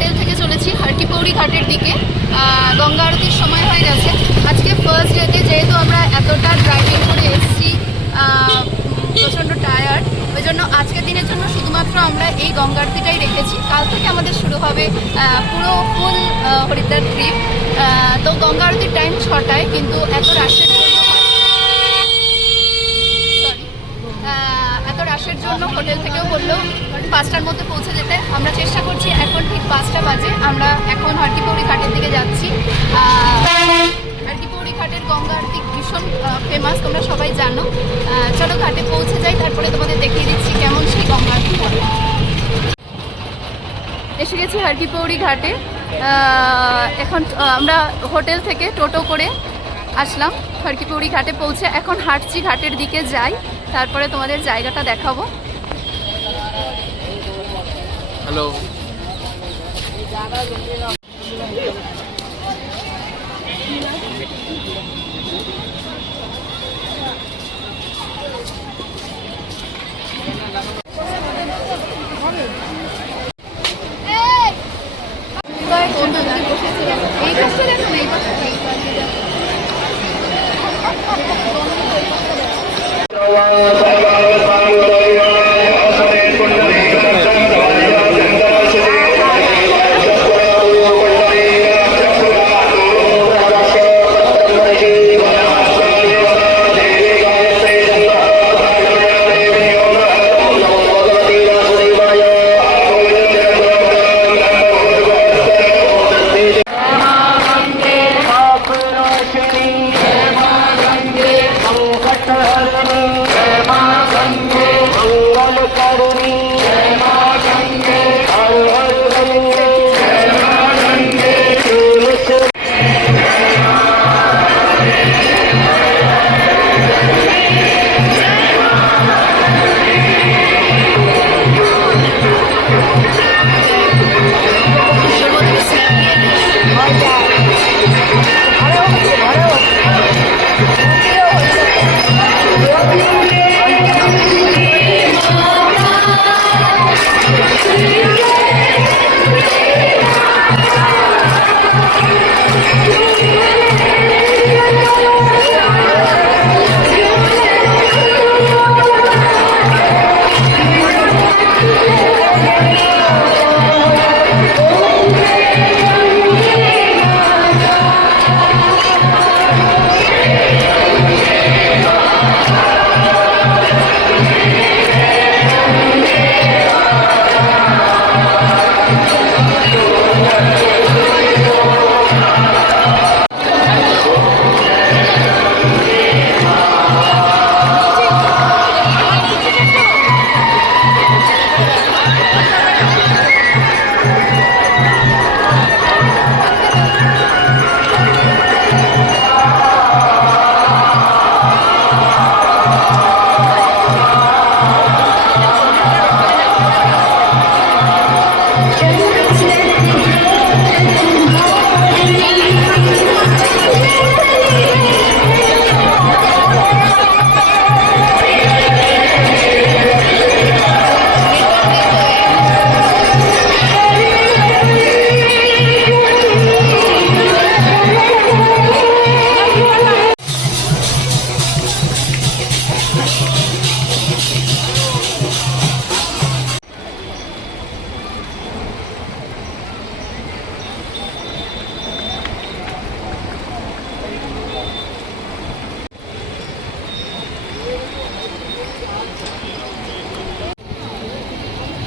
Hotel থেকে চলেছি হারকিপৌড়ি ঘাটের দিকে। গঙ্গা আরতির সময় হয়ে গেছে। আজকে ফার্স্ট ডেতে যেহেতু আমরা এতটা ড্রাইভিং করে এসেছি, প্রচণ্ড টায়ার্ড, ওই জন্য আজকের দিনের জন্য শুধুমাত্র আমরা এই গঙ্গা আরতিটাই রেখেছি। কাল থেকে আমাদের শুরু হবে পুরো ফুল হরিদ্বার ট্রিপ। তো গঙ্গা আরতির টাইম 6টায়, কিন্তু এত রাশের জন্য হোটেল থেকেও বললো 5টার মধ্যে পৌঁছে যেতে। আমরা চেষ্টা করছি, এখন ঠিক 5টা বাজে। আমরা এখন হারকিপৌড়ি ঘাটের দিকে যাচ্ছি। হারকিপৌড়ি ঘাটের গঙ্গা আরতি ভীষণ ফেমাস, তোমরা সবাই জানো। চলো ঘাটে পৌঁছে যাই, তারপরে তোমাদের দেখিয়ে দিচ্ছি কেমন সেই গঙ্গা আরতি হবে। এসে গেছি হারকিপৌড়ি ঘাটে। এখন আমরা হোটেল থেকে টোটো করে আসলাম হারকিপৌড়ি ঘাটে পৌঁছে। এখন হাঁটছি, ঘাটের দিকে যাই, তারপরে তোমাদের জায়গাটা দেখাবো। হ্যালো,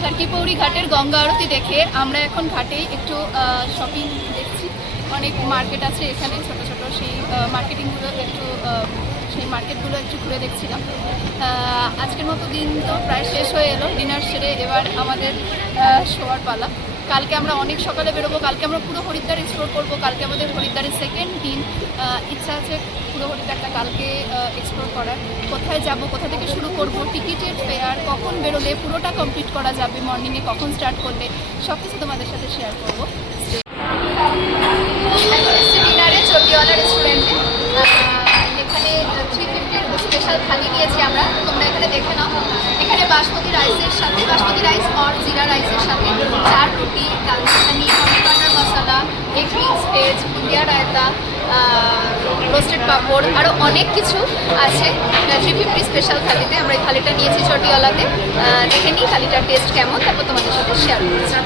হারকিপৌড়ি ঘাটের গঙ্গা আরতি দেখে আমরা এখন ঘাটে একটু শপিং দেখছি। অনেক মার্কেট আছে এখানে, ছোট ছোট সেই মার্কেটগুলো একটু ঘুরে দেখছিলাম। আজকের মতো দিন তো প্রায় শেষ হয়ে এলো, ডিনার সেরে এবার আমাদের শোয়ার পালা। কালকে আমরা অনেক সকালে বেরোবো, কালকে আমরা পুরো হরিদ্বার এক্সপ্লোর করবো। কালকে আমাদের হরিদ্বারের সেকেন্ড দিন। ইচ্ছা আছে পুরো হরিদ্বারটা কালকে এক্সপ্লোর করার। কোথায় যাব, কোথা থেকে শুরু করব, টিকিটের ফেয়ার, কখন বেরোলে পুরোটা কমপ্লিট করা যাবে, মর্নিংয়ে কখন স্টার্ট করলে, সব কিছু তোমাদের সাথে শেয়ার করবো। ডিনারে চটিওয়ালা রেস্টুরেন্টে, এখানে 350 স্পেশাল থালি নিয়েছি আমরা, তোমরা এখানে দেখে নাও। এখানে বাসমতি রাইসের সাথে, বাসমতি রাইস আর জিরা রাইসের সাথে 4 রুটি, dal makhani, butter masala, egg mix veg, bundiya raita, roasted papad, আরও অনেক কিছু আছে 350 স্পেশাল থালিতে। আমরা এই থালিটা নিয়েছি চটিওয়ালাতে। দেখে নিই থালিটার টেস্ট কেমন, তারপর তোমাদের সাথে শেয়ার করছি।